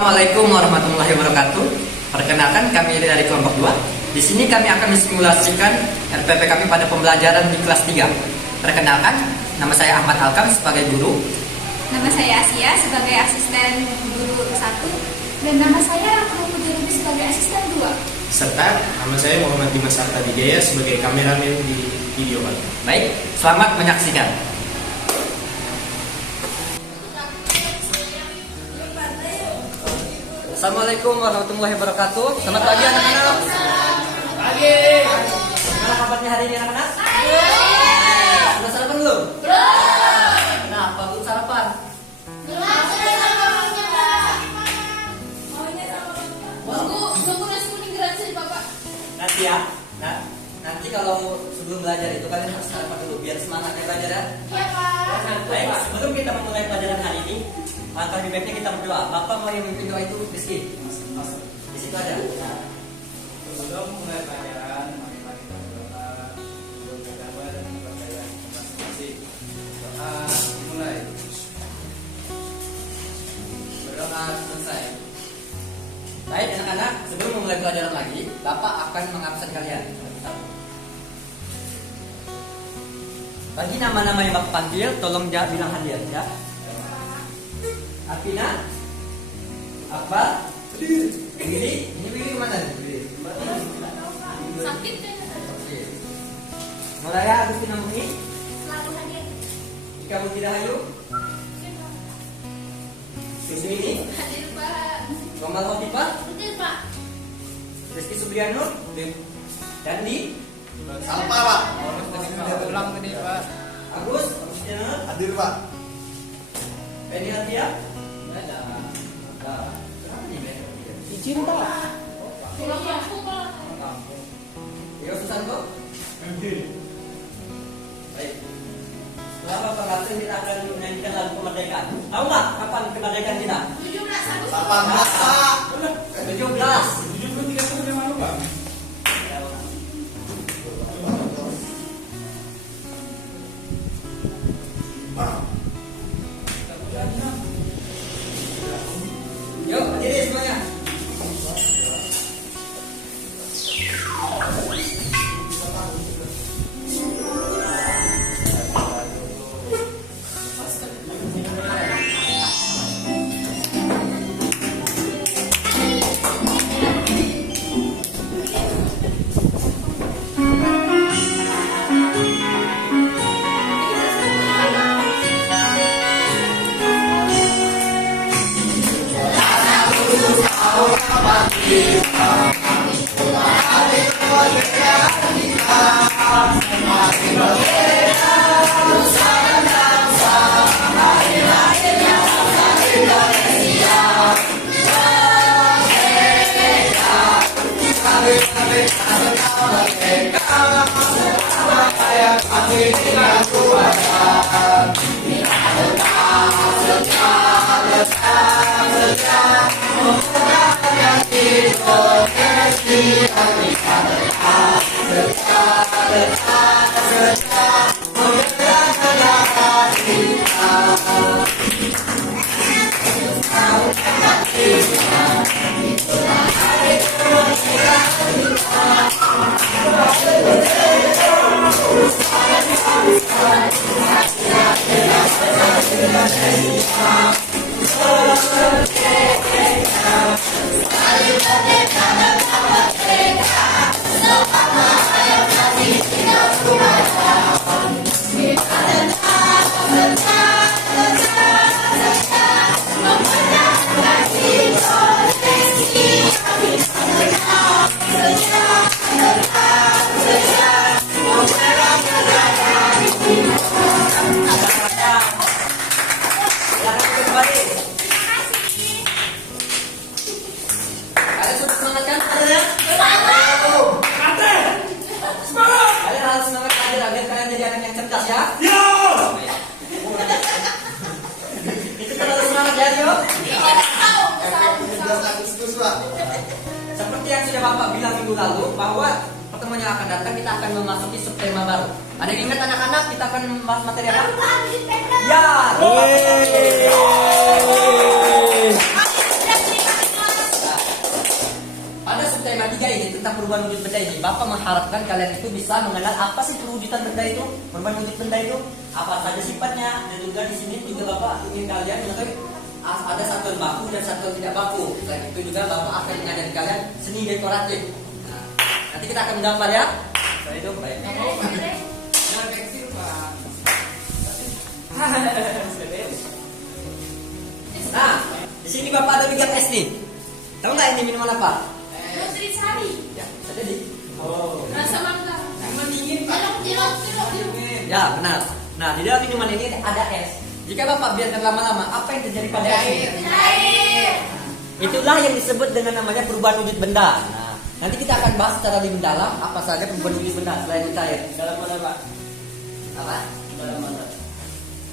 Assalamualaikum warahmatullahi wabarakatuh. Perkenalkan, kami dari kelompok 2. Di sini kami akan mensimulasikan RPP kami pada pembelajaran di kelas 3. Perkenalkan, nama saya Ahmad Alkam sebagai guru. Nama saya Asia sebagai asisten guru 1. Dan nama saya Putri Ruby sebagai asisten 2. Serta nama saya Muhammad Dimas Arta Wijaya sebagai kameramen di video kali. Baik, selamat menyaksikan. Assalamualaikum warahmatullahi wabarakatuh. Selamat pagi anak-anak. Pagi. Gimana kabarnya hari ini anak-anak? Sudah sarapan belum? Kenapa belum sarapan? Nanti ya. Nah, nanti kalau sebelum belajar itu kalian harus sarapan dulu biar semangat ya belajar ya. Baik, sebelum kita memulai pelajaran hari ini, langkah lebih baiknya kita berdoa. Bapak mau yang memimpin doa itu Rizky. Di situ ada. Sebelum mulai pelajaran, mari kita berdoa untuk berkabar dan berkaitan masing-masing. Doa dimulai. Berdoa selesai. Baik anak-anak, sebelum memulai pelajaran lagi, Bapak akan mengabsen kalian. Bagi nama-nama yang Bapak panggil, tolong bilang hadir ya. Apina, Akbar, Willy, ini Willy kemana nih? Sakit kan? Oke. Moraya Agustina Muni, Selalu hadir. Ika Mutira Hayu, Susu ini, Hadir Pak. Romal Hotipa, Hadir Pak. Rizky Subriano, dan di Apa Pak? Ulang tadi Pak. Agus, Agustina, Hadir Pak. Penny Artia, ada. Kenapa nih Ben? Izin Pak. Pulang kampung Pak. Yo Susanto. Hadir. Baik. Setelah Bapak absen, kita akan menyanyikan lagu kemerdekaan. Tahu nggak kapan kemerdekaan kita? 17 Agustus. 18 Pak. 17. 73 yang mana Pak? Yuk, berdiri semuanya. Kalian sudah semangat kan? Kalian harus semangat belajar agar kalian jadi anak yang cerdas ya. Itu terlalu semangat ya, Yo. Seperti yang sudah Bapak bilang minggu lalu bahwa pertemuan yang akan datang kita akan memasuki subtema baru. Ada yang ingat anak-anak kita akan bahas materi apa? Ya. tema 3 ini tentang perubahan wujud benda ini, Bapak mengharapkan kalian itu bisa mengenal apa sih perwujudan benda itu, perubahan wujud benda itu, apa saja sifatnya, dan juga di sini juga Bapak ingin kalian mengetahui ada satuan baku dan satuan tidak baku. Selain itu juga Bapak akan mengajari kalian seni dekoratif. Nah, nanti kita akan menggambar ya. Setelah itu baik. Nah, di sini Bapak ada 3 es nih. Tahu nggak ini minuman apa? Nutrisari. Ya, jadi. Oh. Rasa mangga. Dingin. Jeruk. Ya, benar. Nah, di dalam minuman ini ada es. Jika Bapak biarkan lama-lama, apa yang terjadi pada es ini? Cair. Itulah yang disebut dengan namanya perubahan wujud benda. Nah, nanti kita akan bahas secara lebih mendalam apa saja perubahan wujud benda selain cair. Dalam mana, Pak? Apa? Dalam mana?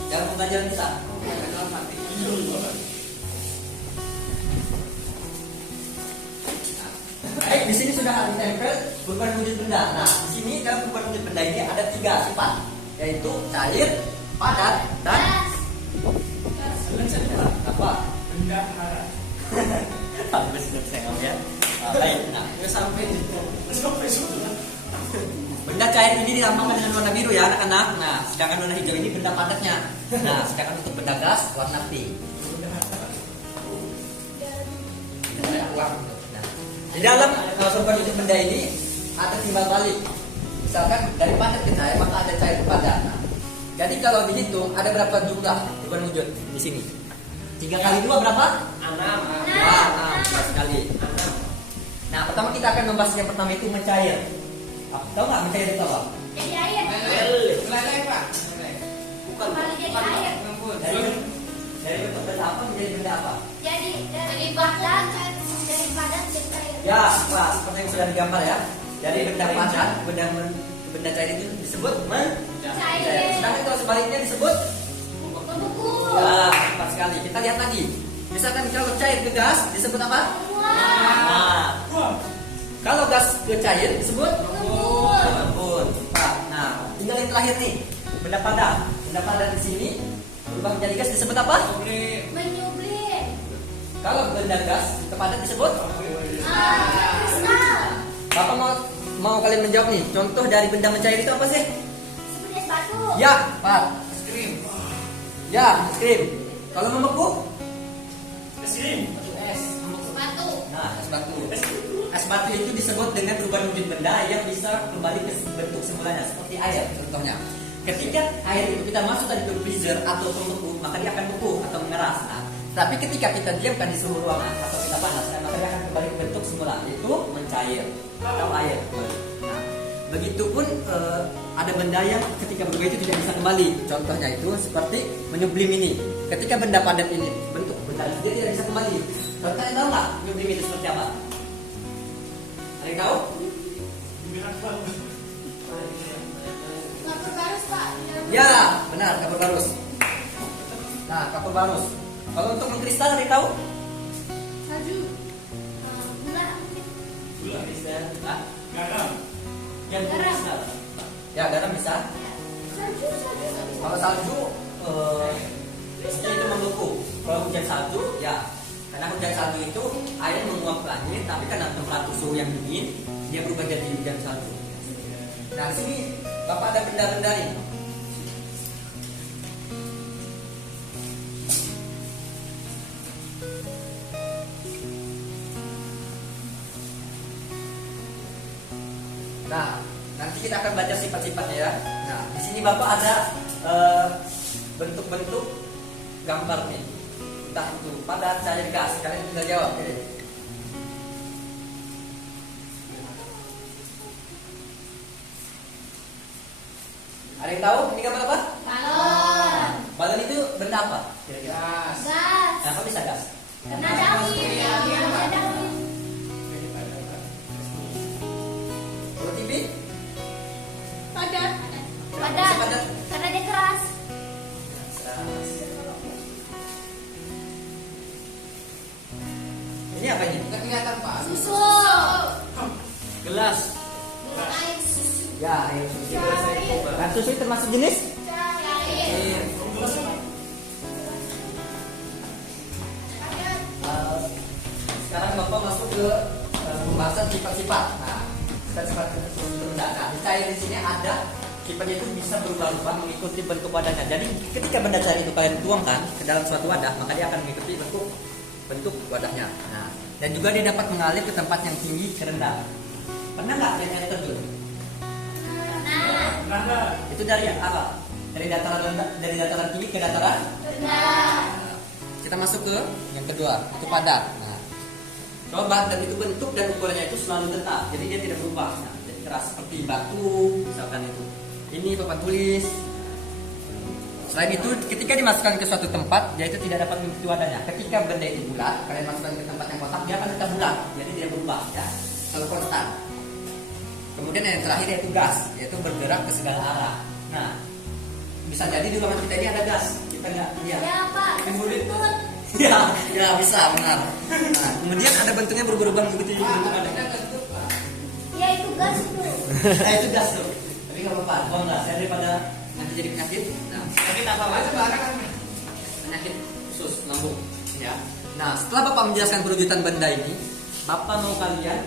Dalam pembelajaran kita. Dalam hati. Baik, di sini sudah ditempel perubahan wujud benda. Nah, di sini dalam perubahan wujud benda ini ada 3 sifat, yaitu cair, padat, dan apa? Benda hara. Sampai sudah saya ngomong ya. Baik, nah, Sampai sudah. benda cair ini dilambangkan dengan warna biru ya anak-anak. Nah, sedangkan warna hijau ini benda padatnya. Nah, sedangkan untuk benda gas warna pink. Nah, di dalam perubahan wujud benda ini ada timbal balik. Misalkan dari padat ke cair maka ada cair ke padat. Nah, jadi kalau dihitung ada berapa jumlah perubahan wujud di sini? 3 kali 2 berapa? 6. Wah, 6 sekali. Nah, pertama kita akan membahas yang pertama itu mencair. Tahu nggak mencair itu apa? Jadi air. Meleleh, Pak. Bukan. Kembali jadi air. Dari bentuk benda apa menjadi benda apa? Jadi dari padat jadi cair. Ya, Pak, seperti yang sudah digambar ya. Dari benda padat, benda cair itu disebut mencair. Sedangkan kalau sebaliknya disebut Membeku. ya, tepat sekali. Kita lihat lagi. Misalkan kalau cair ke gas disebut apa? Nah, kalau gas ke cair disebut ampun. Nah, tinggal yang terakhir nih, benda padat. Benda padat di sini berubah menjadi gas disebut apa? Menyublim. Kalau benda gas ke padat disebut Kristal. Bapak mau kalian menjawab nih. Contoh dari benda mencair itu apa sih? Seperti es batu. Ya, Pak. Ya, es krim. Kalau membeku? Batu. Nah, es batu. Es batu itu disebut dengan perubahan wujud benda yang bisa kembali ke bentuk semulanya seperti air contohnya. Ketika air itu kita masuk tadi ke freezer atau membeku, maka dia akan beku atau mengeras. Nah, tapi ketika kita diamkan di suhu ruangan atau kita panaskan, maka dia akan kembali ke bentuk semula, yaitu mencair atau air. Nah, begitupun ada benda yang ketika berubah itu tidak bisa kembali. Contohnya itu seperti menyublim ini. Ketika benda padat ini bentuk benda dia tidak bisa kembali. Kalian tahu nggak menyublim itu seperti apa? Ada yang tahu? Kapur barus, Pak. Ya, benar, kapur barus. Nah, kapur barus. Kalau untuk mengkristal ada yang tahu? Salju. Gula. Hah? Garam. Yang Garam. kristal. Ya, garam bisa. Salju. Kalau salju dia itu membeku. Kalau hujan salju, ya karena hujan salju itu air menguap ke langit, tapi karena temperatur suhu yang dingin, dia berubah jadi hujan salju. Nah, di sini Bapak ada benda-benda ini. Nah, nanti kita akan baca sifat-sifatnya ya. Nah, di sini Bapak ada bentuk-bentuk gambar nih. Entah itu padat, cair, gas. Kalian bisa jawab. Jadi. Ada yang tahu ini gambar apa? Balon. Balon itu benda apa? Kira-kira. Gas. Gas. Kenapa bisa gas? Karena ada angin. Ada angin. Kalau TV? Padat. Padat. Padat. Karena dia keras. Ini apa ini? Nggak kelihatan, Pak. Susu. Gelas. Air susu. Ya, air susu. Dan susu itu termasuk jenis? Cair. Sekarang Bapak masuk ke pembahasan sifat-sifat. Nah, sifat-sifat struktur benda. Nah, di cair di sini ada sifatnya itu bisa berubah-ubah mengikuti bentuk wadahnya. Jadi ketika benda cair itu kalian tuangkan ke dalam suatu wadah, maka dia akan mengikuti bentuk wadahnya. Nah, dan juga dia dapat mengalir ke tempat yang tinggi ke rendah. Pernah nggak lihat air terjun? Pernah. Itu dari apa? Dari dataran rendah, dari dataran tinggi ke dataran rendah. Kita masuk ke yang kedua, itu padat. Nah, coba dan itu bentuk dan ukurannya itu selalu tetap, jadi dia tidak berubah. Nah, jadi keras seperti batu, misalkan itu. Ini papan tulis. Selain itu, ketika dimasukkan ke suatu tempat, dia itu tidak dapat mengikuti wadahnya. Ketika benda itu bulat, kalian masukkan ke tempat yang kotak, dia akan tetap bulat, jadi tidak berubah, ya, selalu konstan. Kemudian yang terakhir yaitu gas, yaitu bergerak ke segala arah. Nah, bisa jadi di ruangan kita ini ada gas, kita nggak lihat. Ya Pak, Ya bisa, benar. Nah, kemudian ada bentuknya berubah-ubah mengikuti bentuk ada. ya itu gas itu. Nah, itu gas tuh. Tapi nggak apa-apa, buang gas ya, daripada nanti jadi penyakit. Nah, penyakit apa aja kan? Penyakit khusus lambung. Ya. Nah, setelah Bapak menjelaskan perwujudan benda ini, Bapak mau kalian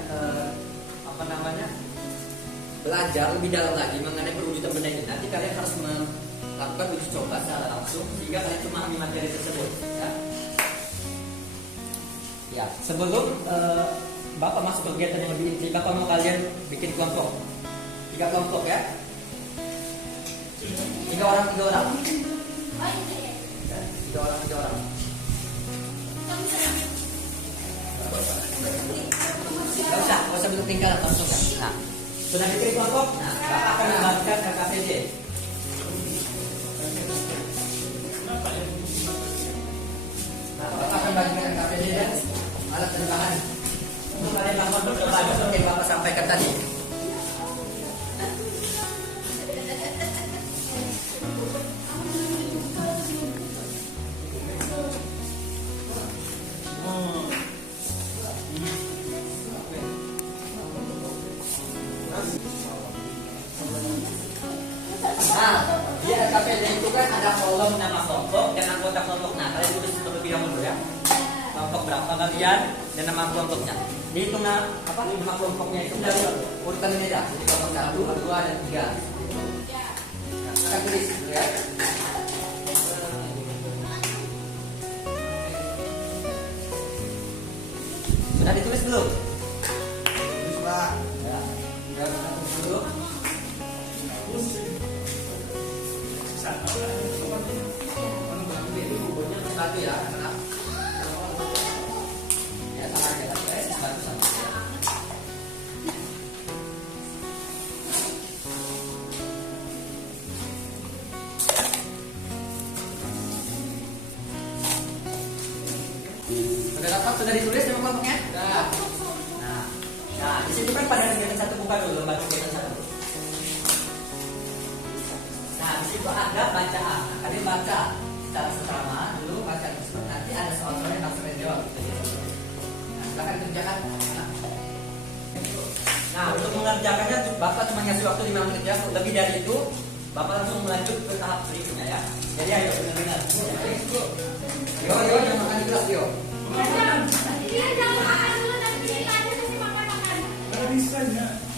belajar lebih dalam lagi mengenai perwujudan benda ini. Nanti kalian harus melakukan uji coba secara langsung sehingga kalian memahami materi tersebut. Ya, sebelum Bapak masuk kegiatan yang lebih inti, Bapak mau kalian bikin kelompok, 3 kelompok ya. 3 orang. 3 orang. Gak usah bentuk tinggal langsung ya. Nah, sudah bikin kelompok, nah Bapak akan membagikan ke KPJ. Nah, Bapak akan bagikan ke KPJ dan alat dan bahan untuk kalian lakukan percobaan seperti yang Bapak sampaikan tadi. Nah, di KPJ itu kan ada kolom nama kelompok dan anggota kelompok. Nah, kalian tulis terlebih dahulu ya. Kelompok berapa kalian dan nama kelompoknya. Dihitung nama kelompoknya itu dari urutan ini aja. Jadi kelompok 1, 2, dan 3. Nah, kita tulis dulu ya. Sudah ditulis belum? Tulis Pak. Ya. Sudah ditulis dulu. Satu ya, anak. Ya, sama aja. Satu sama. Sudah dapat? Sudah ditulis nama kelompoknya? Sudah. Nah, di situ kan pada kegiatan 1 buka dulu, lembaga kegiatan 1. Nah, di situ ada bacaan. Nah, kalian baca secara seksama dulu bacaan tersebut. Nanti ada soal-soal yang harus kalian jawab. Nah, silakan kerjakan. Nah, untuk mengerjakannya Bapak cuma ngasih waktu 5 menit ya. Lebih dari itu, Bapak langsung melanjut ke tahap berikutnya ya. Jadi ayo benar-benar. Yo, jangan makan di kelas yo. Iya, jangan makan dulu nanti kita aja nanti makan.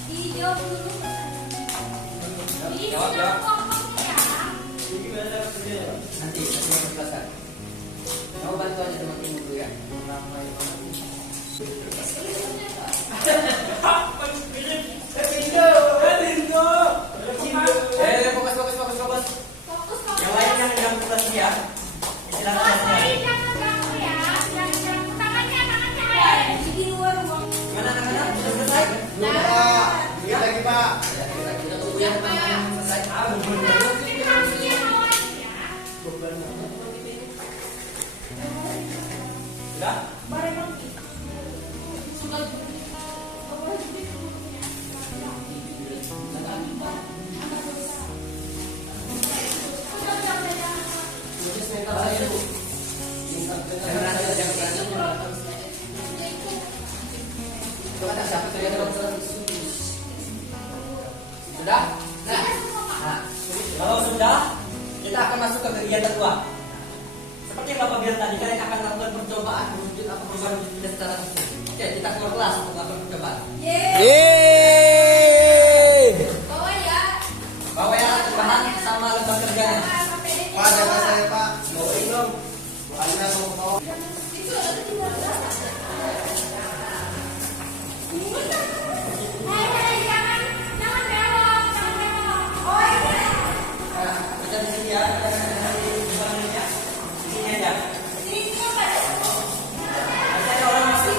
Hijau dulu. Ini sudah kelompoknya ya. Nanti saya jelaskan. Kamu bantu aja sama tim dulu ya. Fokus. Yang lain yang ganggu kelas dia. Silakan. Jangan ganggu ya. Tangannya. Di luar ruang. Gimana anak-anak? Sudah selesai? Lihat lagi Pak. Kita tunggu ya teman-teman selesai. Sudah? Sudah? Nah, kalau sudah, kita akan masuk ke kegiatan kedua. Seperti yang Bapak bilang tadi, kalian akan melakukan percobaan wujud atau perubahan wujud secara langsung. Oke? Oke, kita keluar kelas untuk melakukan percobaan. Yeay. Bawa ya. Bawa ya bahan sama lembar kerjanya. Pak, jaga saya Pak. Bawain dong. Bukannya mau ke bawah. Nah, kita di sini ya. Di sini aja. Nanti ada orang masuk.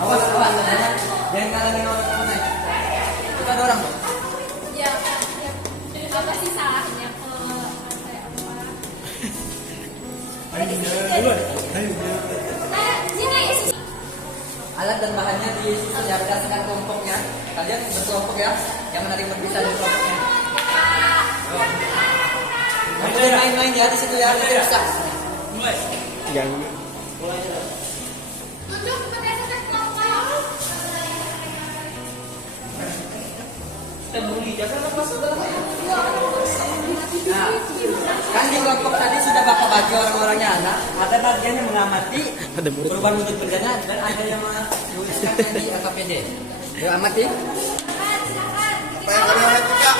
Awas, awas. Jangan ngalangin orang naik. Itu ada orang tuh. Ya, apa sih salahnya kalau saya apa? Sini. Alat dan bahannya disusun ya berdasarkan kelompoknya. Kalian berkelompok ya. Yang menarik berpisah dari kelompoknya. Boleh main-main ya di situ ya. Bisa. Mulai. Jangan. Duduk berdasarkan kelompok. Nah, kan di kelompok tadi sudah bapak bagi orang-orangnya anak. Ada bagian yang mengamati perubahan wujud kerjanya dan ada yang menuliskan di AKPD. Yuk amati. Apa yang kalian lihat Kak?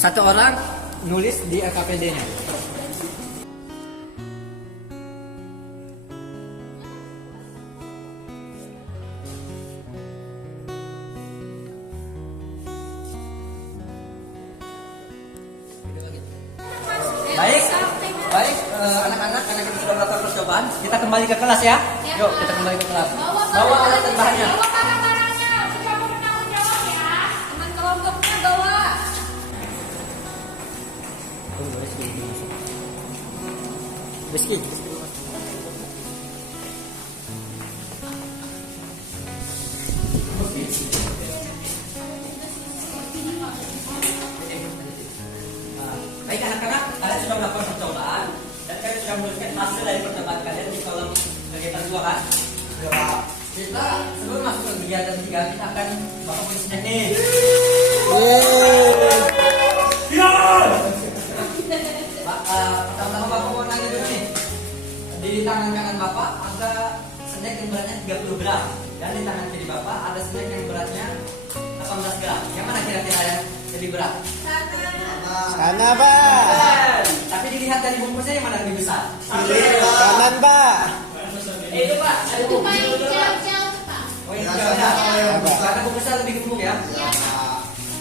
Satu orang nulis di AKPD-nya. Baik, baik anak-anak karena kita sudah melakukan percobaan, kita kembali ke kelas ya. Yuk kita kembali ke kelas. Bawa alat dan bahannya. Bawa barang-barangnya. Siapa bertanggung jawab ya? Teman kelompoknya bawa. Rizky. Baik anak-anak, kalian sudah melakukan percobaan dan kalian sudah menuliskan hasil dari percobaan kalian di kolom kegiatan 2 kan? Ya Pak. Kita sebelum masuk ke kegiatan 3 kita akan bapak tulisnya nih. Pak, pertama-tama bapak mau nanya dulu nih. Di tangan kanan bapak ada snack yang beratnya 30 gram dan di tangan kiri bapak ada snack yang beratnya 18 gram. Yang mana kira-kira yang lebih berat? Sana Pak. Tapi dilihat dari bungkusnya yang mana lebih besar? Kanan Pak. Itu Pak, ada Itu main jauh-jauh, Pak. Oh ini Ya, jauhnya. saya. Karena bungkusnya lebih gemuk ya. Iya.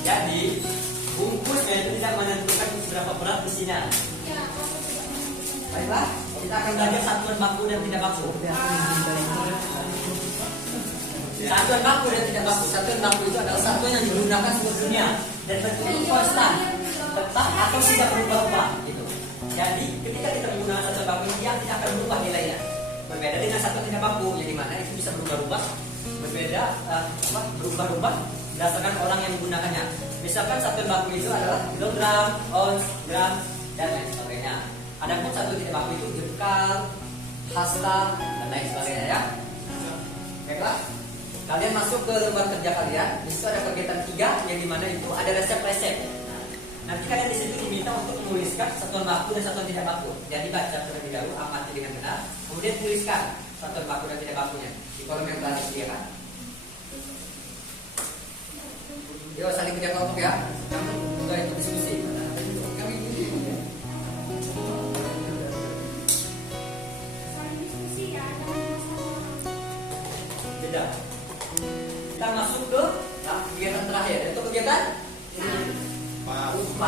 Jadi bungkusnya itu tidak menentukan seberapa berat besinya. Ya, Baiklah, kita akan belajar satuan baku dan tidak baku. Satuan baku dan tidak baku. Satuan baku itu adalah satuan yang digunakan seluruh dunia dan bentuknya konstan, tetap atau tidak berubah-ubah. Gitu. Jadi ketika kita menggunakan satuan baku dia tidak akan berubah nilainya. Berbeda dengan satuan tidak baku, yang dimana itu bisa berubah-ubah. Berbeda, berubah-ubah berdasarkan orang yang menggunakannya. Misalkan satuan baku itu adalah kilogram, ons, gram, dan lain sebagainya. Adapun satuan tidak baku itu dekal, hasta, dan lain sebagainya ya. Baiklah. Kalian masuk ke lembar kerja kalian. Di situ ada kegiatan 3 yang dimana itu ada resep-resep. Nanti kalian di situ diminta untuk menuliskan satuan baku dan satuan tidak baku. Jadi baca terlebih dahulu, amati dengan benar, kemudian tuliskan satuan baku dan tidak bakunya di kolom yang telah disediakan. Yuk saling kerja kelompok ya. Kamu juga ikut diskusi. Beda. Kita masuk ke kegiatan terakhir. Itu kegiatan 4.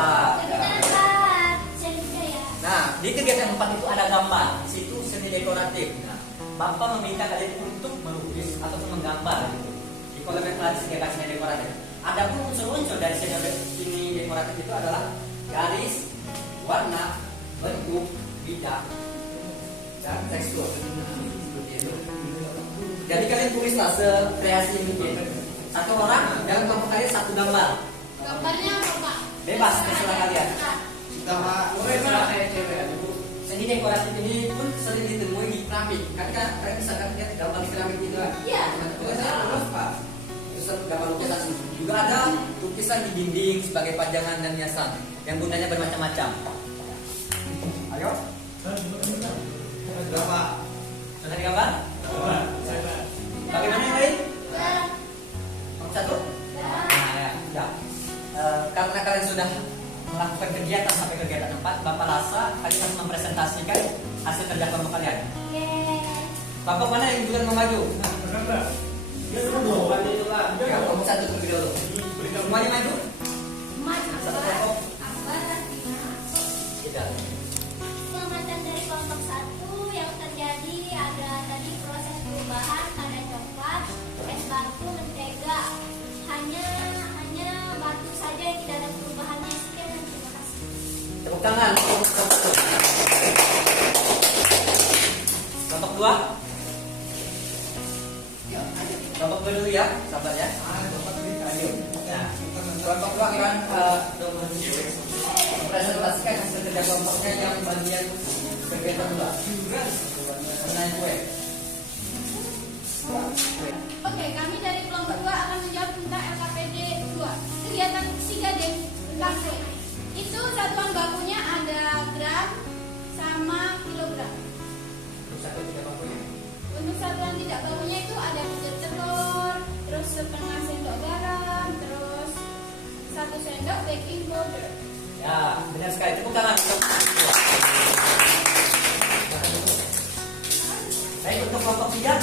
Nah, di kegiatan 4 itu ada gambar. Di situ seni dekoratif. Nah, Bapak meminta kalian untuk melukis ataupun menggambar gitu. Di kolom yang telah disediakan seni dekoratif. Ada pun unsur-unsur dari seni dekoratif itu adalah garis, warna, bentuk, bidang, dan tekstur. Jadi kalian tulislah sekreasi mungkin. Satu orang dalam kelompok kalian satu gambar. Gambarnya apa, Pak? Bebas terserah kalian. Sudah Pak. Seni dekoratif ini pun sering ditemui di keramik. Kan kalian bisa lihat gambar di keramik itu kan? Iya. Terus Pak. Terus gambar lukisan. Juga ada lukisan di dinding sebagai pajangan dan hiasan yang gunanya bermacam-macam. Ayo. presentasikan hasil kerja kelompok kalian. Kelompok mana yang duluan mau maju? Ya, kelompok satu terlebih dahulu. Semuanya maju? Satu kelompok. Tidak. Pengamatan dari kelompok 1 yang terjadi ada tadi proses perubahan pada coklat, es batu, mentega. Hanya batu saja yang tidak ada perubahannya. Sekian dan terima kasih. Tepuk tangan. Kelompok 2. Kelompok 2 dulu ya, sabar ya. Nah, kelompok 2 akan presentasikan hasil kerja kelompoknya yang bagian kegiatan 2 mengenai kue. Oke, kami dari kelompok 2 akan menjawab tentang LKPD 2. Kegiatan 3D tentang kue. Itu satuan bakunya ada gram sama kilogram. Untuk satuan tidak bakunya itu ada butir telur, terus setengah sendok garam, terus 1 sendok baking powder. Ya, benar sekali. Tepuk tangan. Baik, untuk kelompok 3.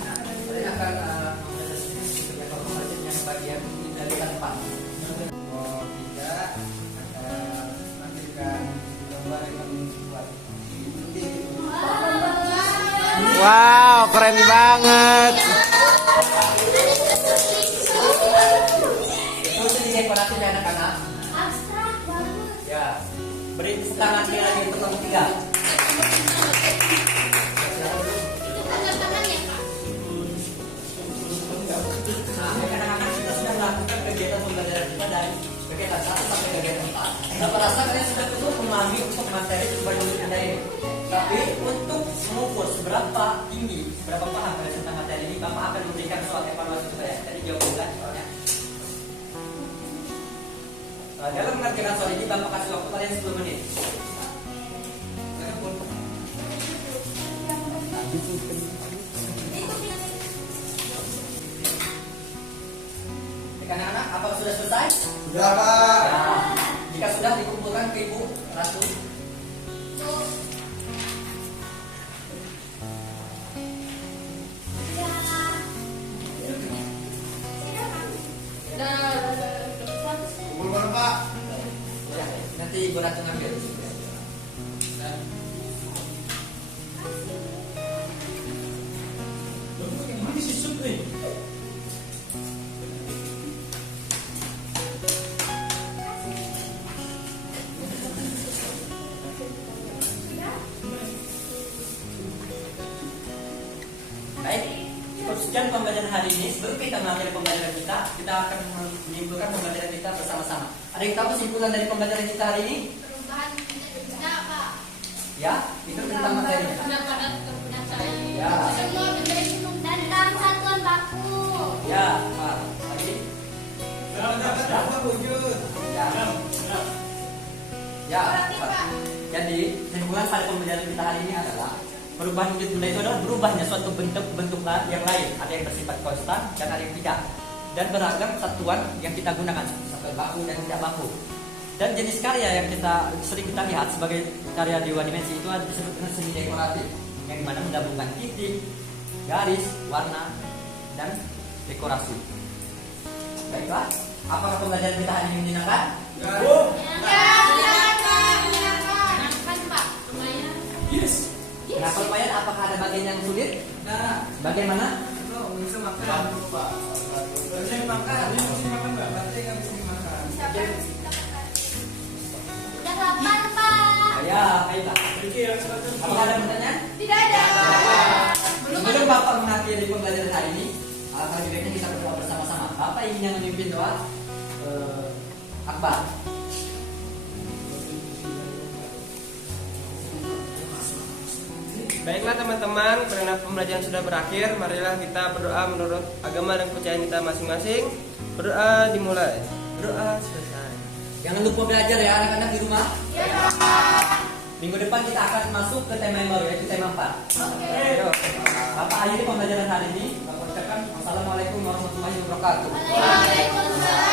Nah, saya akan kerja kelompok yang bagian dari tempat. Kelompok 3 akan menampilkan gambar yang kami buat. Wow, keren banget. Itu jadi dekorasi dari anak-anak. Abstrak bagus. Ya, beri tepuk tangan sekali lagi untuk kelompok 3. Itu tanda-tandanya, Kak. Nah, anak-anak kita sudah melakukan kegiatan pembelajaran kita dari kegiatan 1 sampai kegiatan 4. Dapat rasa kalian sudah cukup memahami untuk materi sebagai anda ini. Tapi untuk mengukur seberapa tinggi, seberapa paham kalian tentang materi ini, Bapak akan memberikan soal evaluasi supaya tadi jawab bukan soalnya. Dalam mengerjakan soal ini, Bapak kasih waktu kalian 10 menit. Anak-anak, apa sudah selesai? Sudah, Pak. Nah, jika sudah dikumpulkan ke Ibu Ratu. Kumpul bareng, Pak. Ya, nanti Ibu Ratu ngambil. Baik, cukup sekian pembelajaran hari ini. Sebelum kita mengakhiri pembelajaran kita akan menyimpulkan pembelajaran kita bersama-sama. Ada yang tahu kesimpulan dari pembelajaran kita hari ini? Perubahan benda, Pak. Ya, itu tentang materi. Benar-benar kegunaan saya. Ya. Semua benda itu Tentang satuan baku. Ya, Pak. Lagi. Ya. Ya, Pak. Jadi, kesimpulan pada pembelajaran kita hari ini adalah perubahan wujud benda itu adalah berubahnya suatu bentuk yang lain. Ada yang bersifat konstan dan ada yang tidak. Dan beragam satuan yang kita gunakan seperti baku dan tidak baku. Dan jenis karya yang sering kita lihat sebagai karya dua dimensi itu disebut dengan seni dekoratif, yang dimana menggabungkan titik, garis, warna, dan dekorasi. Baiklah, apakah pembelajaran kita hari ini menyenangkan? Yes. Nah, lumayan. Apakah ada bagian yang sulit? Bagaimana? Udah 8, Pak. Ya, baiklah. Apakah ada pertanyaan? tidak ada. Sebelum Bapak mengakhiri pembelajaran hari ini, kali baiknya kita berdoa bersama-sama. Bapak ingin yang memimpin doa Akbar. Baiklah teman-teman, karena pembelajaran sudah berakhir, marilah kita berdoa menurut agama dan kepercayaan kita masing-masing. Berdoa dimulai. Berdoa selesai. Jangan lupa belajar ya anak-anak di rumah. Minggu depan kita akan masuk ke tema yang baru, yaitu tema 4. Ayo. Bapak akhiri pembelajaran hari ini. Bapak ucapkan wassalamualaikum warahmatullahi wabarakatuh. Waalaikumsalam.